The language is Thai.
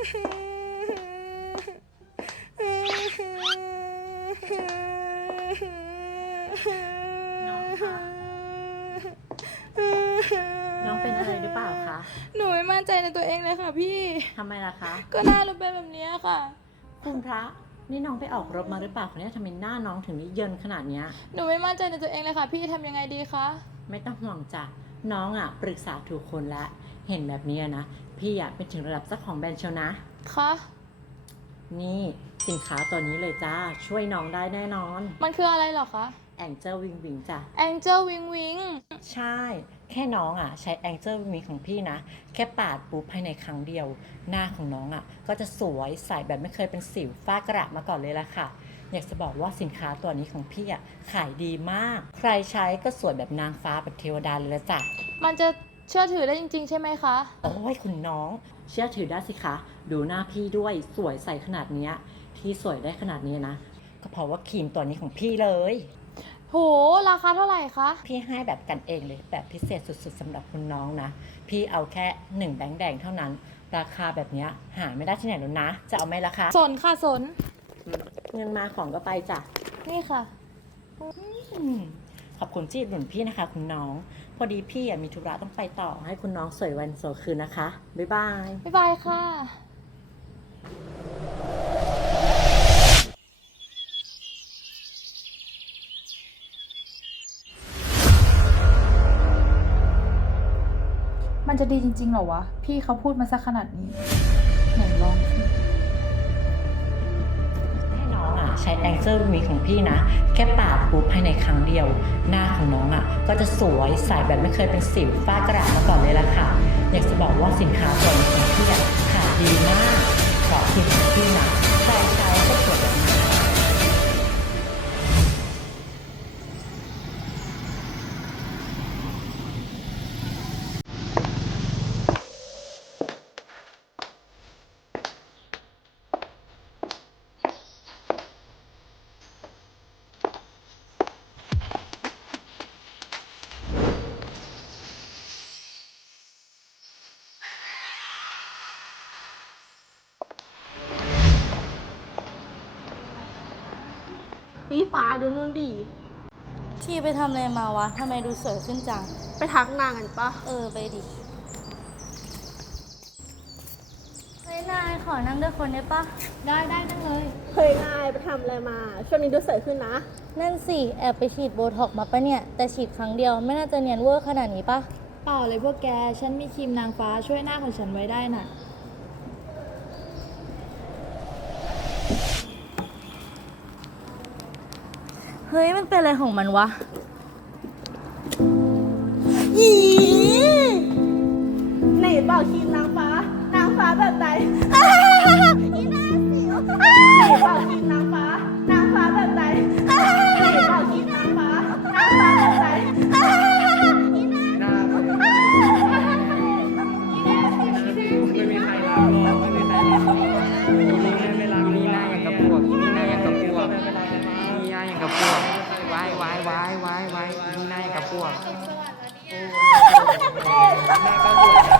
น้องเป็นอะไรหรือเปล่าคะ หนูไม่มั่นใจในตัวเองเลยค่ะพี่ทําไมล่ะคะ ก็หน้าเราเป็นแบบนี้ค่ะคุณพระ นี่น้องไปออกรบมาหรือเปล่าคนนี้ทำไมหน้าน้องถึงนี้เยินขนาดเนี้ย หนูไม่มั่นใจในตัวเองเลยค่ะพี่ทํายังไงดีคะ ไม่ต้องห่วงจ้ะ น้องอ่ะปรึกษาถูกคนแล้วเห็นแบบนี้นะพี่อะเป็นถึงระดับสักของแบรนด์เชียวนะ ค่ะ นี่สินค้าตัวนี้เลยจ้า ช่วยน้องได้แน่นอน มันคืออะไรหรอคะแองเจิลวิงวิงจ้ะแองเจิลวิงวิงใช่แค่น้องอ่ะใช้แองเจิลวิงวิงของพี่นะ แค่ปาดปุ๊บภายในครั้งเดียวหน้าของน้องอ่ะก็จะสวยใสแบบไม่เคยเป็นสิวฟ้ากระมาก่อนเลยละค่ะ อยากจะบอกว่าสินค้าตัวนี้ของพี่อ่ะขายดีมาก ใครใช้ก็สวยแบบนางฟ้าแบบเทวดาเลยละจ้ะ มันจะชื่อถือได้จริง ๆ ใช่ไหมคะโอ้ยคุณน้อง เชื่อถือได้สิคะ ดูหน้าพี่ด้วย สวยใสขนาดนี้ ที่สวยได้ขนาดนี้นะ ก็เพราะว่าครีมตัวนี้ของพี่เลย โห ราคาเท่าไหร่คะ พี่ให้แบบกันเองเลย แบบพิเศษสุดๆสำหรับคุณน้องนะ พี่เอาแค่หนึ่งแบงค์แดงเท่านั้น ราคาแบบนี้หาไม่ได้ที่ไหนหรอกนะ จะเอาไหมล่ะคะสนค่ะสนเงินมาของก็ไปจ้ะ นี่ค่ะ ขอบคุณที่หนุนพี่นะคะ คุณน้องพอดีพี่มีธุระต้องไปต่อ ให้คุณน้องสวยวันสวยคืนนะคะ บ๊ายบาย บ๊ายบายค่ะ มันจะดีจริงๆหรอวะ พี่เขาพูดมาสักขนาดนี้ไหนลองสิใช้แองเจิลมีของพี่นะ แค่ปาดปุ๊บภายในครั้งเดียว หน้าของน้องอะ่ะ ก็จะสวยใสแบบไม่เคยเป็นสิวฟ้ากระดาษมาก่อนเลยละค่ะ อยากจะบอกว่าสินค้าตัวนี้ของพี่อ่ะขาดดีมากฟีฟ้าดูนู่นดีพี่ไปทำอะไรมาวะทำไมดูสวยขึ้นจัง ไปทักนางกันปะเออไปดิเฮ้ยนายขอนั่งด้วยคนได้ปะได้ได้นั่งเลย เฮ้ยนายไปทำอะไรมา ช่วงนี้ดูสวยขึ้นนะ นั่นสิแอบไปฉีดโบท็อกมาปะเนี่ยแต่ฉีดครั้งเดียว ไม่น่าจะเนียนเวอร์ขนาดนี้ปะเปล่าเลยพวกแก ฉันมีครีมนางฟ้าช่วยหน้าของฉันไว้ได้น่ะเฮ้ย มันเป็นอะไรของมันวะยีไหนบอกคินนางฟ้า นางฟ้าแบบไหนกับพวกวายวายวายวายวายนี่นายกับพวกแม่ก็เห